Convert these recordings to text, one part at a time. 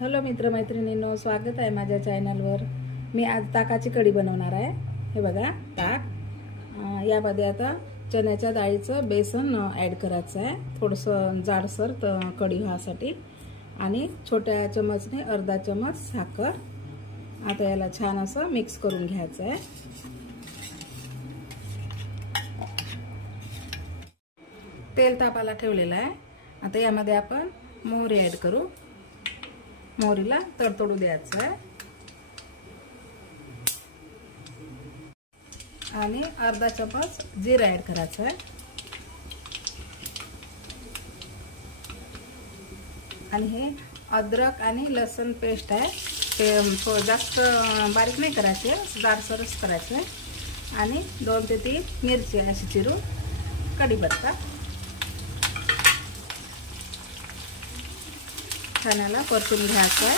Hello मित्रमैत्रिणींनो, स्वागत आहे माझ्या चॅनलवर। मी आज ताकाची कढी बनवणार आहे। हे बघा ताक। यामध्ये आता चण्याच्या डाळीचं बेसन ॲड करायचं आहे, थोडंसं जाडसर कढी व्हासाठी। आणि छोट्या चमचने अर्धा चमच साखर। आता याला छान असं मिक्स करून घ्यायचं आहे। तेल तापायला ठेवलेलं आहे। आता यामध्ये आपण मोहरी ॲड करू। मोहरीला तडतडू द्यायचं आहे आणि अर्धा चमच जिरा ॲड करायचं आहे। आणि हे अद्रक आणि लसूण पेस्ट आहे, ते जास्त बारीक नाही करायचे, जाडसरच करायचे। आणि 2 ते 3 मिरची अशी चिरून कढीपत्ता। छानला परतून घ्यायचं आहे।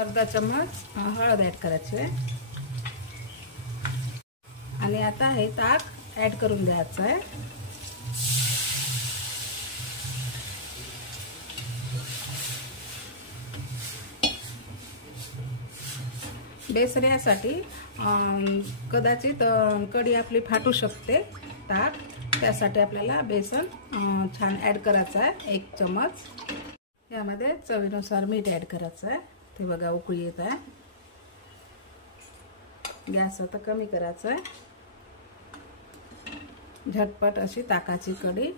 अर्धा चमच हळद ॲड करायची आहे आणि आता हे ताक ॲड करून द्यायचं आहे। बेसन यासाठी कदाचित कढी आपली फाटू शकते ताक, त्यासाठी आपल्याला बेसन छान ॲड करायचं आहे। 1 चमच यामध्ये चवीनुसार मीठ ॲड करायचं आहे। ते बघा उकळी येत आहे। गॅस आता कमी करायचा आहे। झटपट अशी ताकाची कढी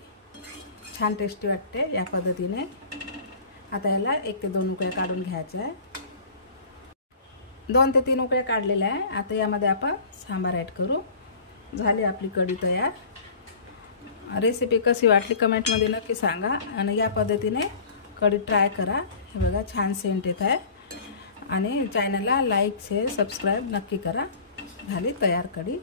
छान टेस्टी वाटते या पद्धतीने। आता याला 1 ते 2 उकळ्या काढून घ्यायच्या आहे। 2 ते 3 उकळ्या काढलेल्या आहे। आता यामध्ये आपण सांबार ॲड करू। झाली आपली कढी तयार। रेसिपी कशी वाटली कमेंटमध्ये नक्की सांगा आणि या पद्धतीने कढी ट्राय करा। हे बघा छान सेंट येत आहे। आणि चॅनलला लाईक शेअर सबस्क्राईब नक्की करा। झाली तयार कढी।